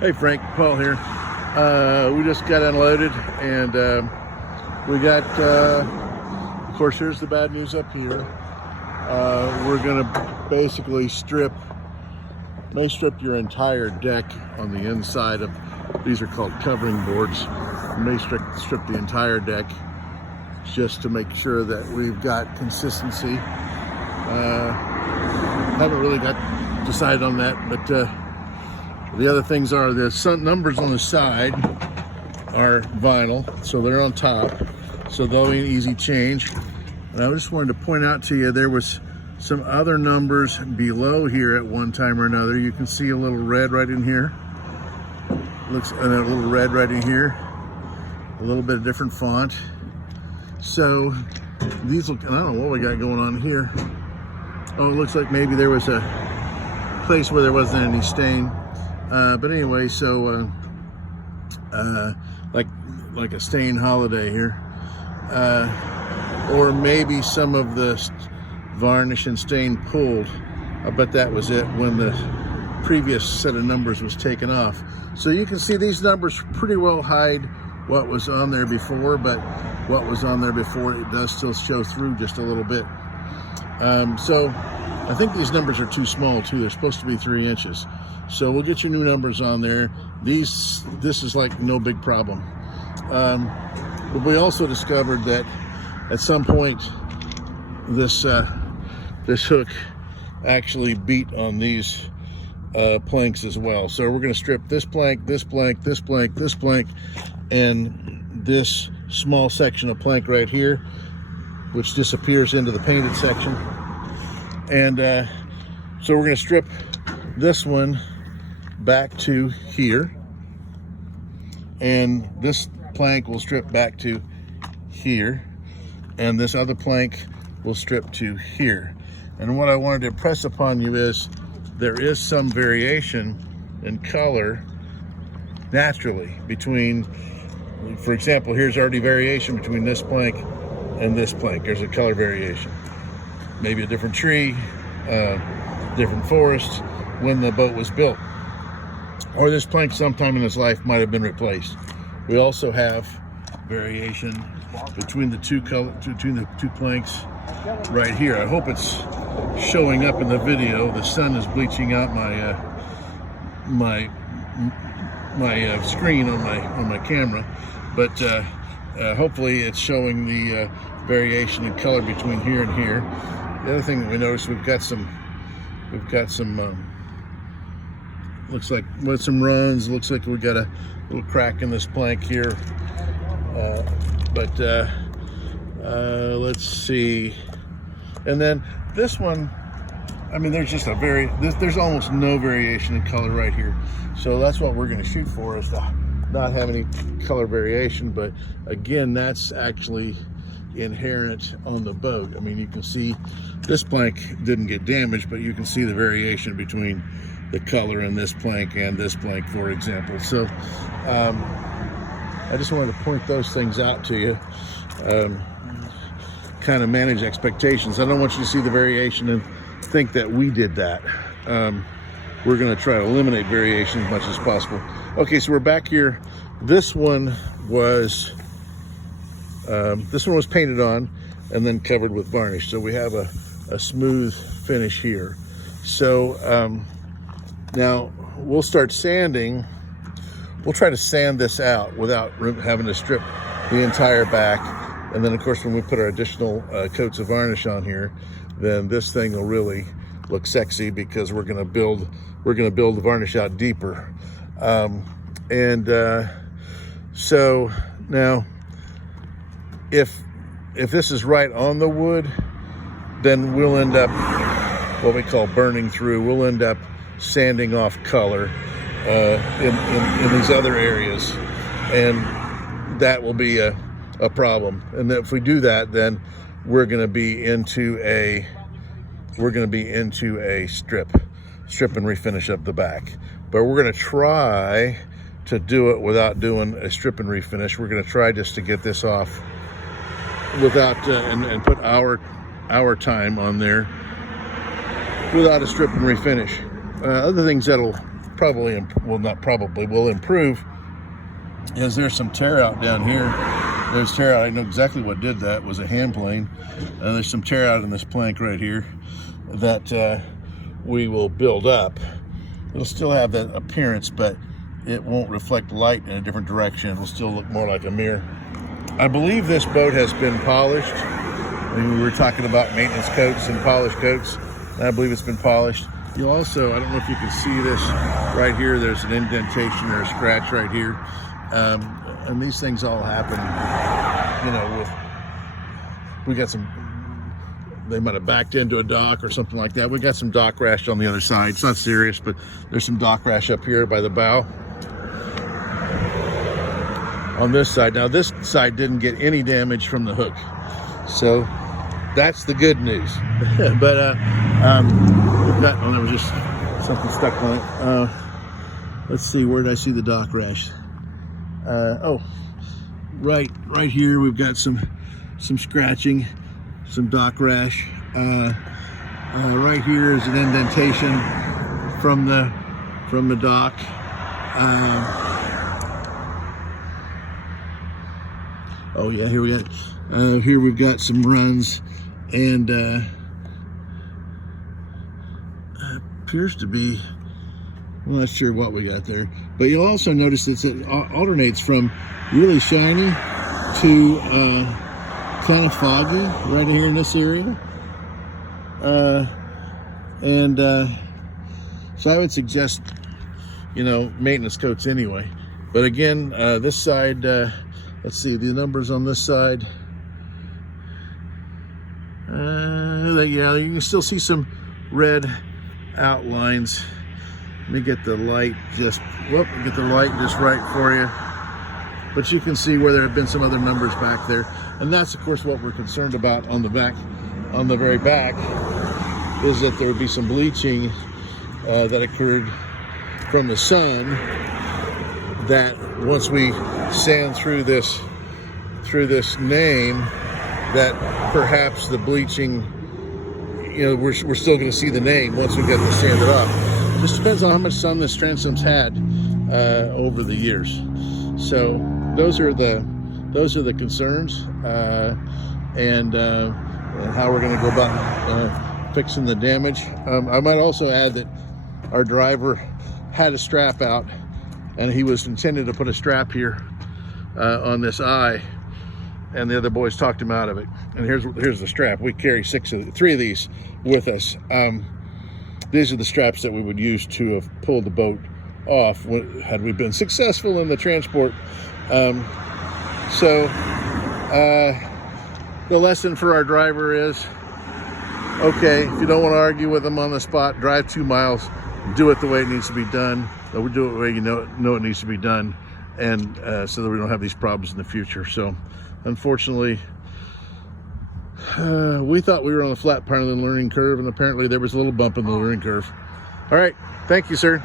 Hey Frank, Paul here. We just got unloaded and we got, of course, here's the bad news up here. We're gonna basically strip your entire deck on the inside of, these are called covering boards. We may strip the entire deck just to make sure that we've got consistency. Haven't really got decided on that, but the other things are the numbers on the side are vinyl, so they're on top, so they'll be an easy change. And I just wanted to point out to you, there was some other numbers below here at one time or another. You can see a little red right in here. Looks, and a little red right in here. A little bit of different font. So these look, and I don't know what we got going on here. Oh, it looks like maybe there was a place where there wasn't any stain. But anyway, so like a stain holiday here, or maybe some of the varnish and stain pulled. I bet that was it when the previous set of numbers was taken off. So you can see these numbers pretty well hide what was on there before, but what was on there before, it does still show through just a little bit. So I think these numbers are too small too. They're supposed to be 3 inches. So we'll get your new numbers on there. This is like no big problem. But we also discovered that at some point this hook actually beat on these planks as well. So we're going to strip this plank, this plank, this plank, this plank, and this small section of plank right here, which disappears into the painted section. And so we're going to strip this one back to here, and this plank will strip back to here, and this other plank will strip to here. And what I wanted to impress upon you is there is some variation in color naturally between, for example, here's already variation between this plank and this plank. There's a color variation, maybe a different tree, different forest when the boat was built, or this plank sometime in its life might have been replaced. We also have variation between the two planks right here. I hope it's showing up in the video. The sun is bleaching out my screen on my camera, but hopefully it's showing the variation in color between here and here. The other thing that we noticed, we've got some looks like with some runs, looks like we got a little crack in this plank here, but let's see. And then this one, I mean, there's just there's almost no variation in color right here. So that's what we're going to shoot for, is to not have any color variation. But again, that's actually inherent on the boat. I mean, you can see this plank didn't get damaged, but you can see the variation between the color in this plank and this plank, for example. So I just wanted to point those things out to you, kind of manage expectations. I don't want you to see the variation and think that we did that. We're going to try to eliminate variation as much as possible. Okay, so we're back here. This one was painted on and then covered with varnish, so we have a smooth finish here. So now we'll start sanding. We'll try to sand this out without having to strip the entire back. And then of course, when we put our additional coats of varnish on here, then this thing will really look sexy, because we're gonna build the varnish out deeper. So now, if this is right on the wood, then we'll end up what we call burning through. We'll end up sanding off color in these other areas, and that will be a problem. And if we do that, then we're going to be into a strip and refinish up the back. But we're going to try to do it without doing a strip and refinish. We're going to try just to get this off without and put our time on there without a strip and refinish. Other things that'll will improve is there's some tear out down here. There's tear out. I know exactly what did that. It was a hand plane. And there's some tear out in this plank right here that we will build up. It'll still have that appearance, but it won't reflect light in a different direction. It'll still look more like a mirror. I believe this boat has been polished. I mean, we were talking about maintenance coats and polish coats. And I believe it's been polished. You'll also, I don't know if you can see this right here. There's an indentation or a scratch right here. And these things all happen, you know, we got some, they might have backed into a dock or something like that. We got some dock rash on the other side. It's not serious, but there's some dock rash up here by the bow. On this side. Now this side didn't get any damage from the hook. So that's the good news. But we've got, oh, there was just something stuck on it. Let's see, where did I see the dock rash? Oh, right here we've got some scratching, some dock rash. Right here is an indentation from the dock. Oh yeah, here we've got some runs, and appears to be, I'm not sure what we got there, but you'll also notice that it alternates from really shiny to kind of foggy right here in this area. So I would suggest, you know, maintenance coats anyway. But again, this side, let's see the numbers on this side. Yeah, you can still see some red outlines. Let me get the light just right for you. But you can see where there have been some other numbers back there. And that's of course what we're concerned about on the back, on the very back, is that there would be some bleaching that occurred from the sun, that once we sand through this name, that perhaps the bleaching, you know, we're still going to see the name once we get this sanded off. Just depends on how much sun this transom's had over the years. So those are the concerns, and how we're going to go about fixing the damage. I might also add that our driver had a strap out, and he was intended to put a strap here on this eye, and the other boys talked him out of it. And here's the strap. We carry three of these with us. These are the straps that we would use to have pulled the boat off had we been successful in the transport. So the lesson for our driver is, okay, if you don't want to argue with them on the spot, drive 2 miles, do it the way it needs to be done. Or do it the way you know it needs to be done, and so that we don't have these problems in the future. So unfortunately, we thought we were on the flat part of the learning curve, and apparently there was a little bump in the learning curve. All right, thank you, sir.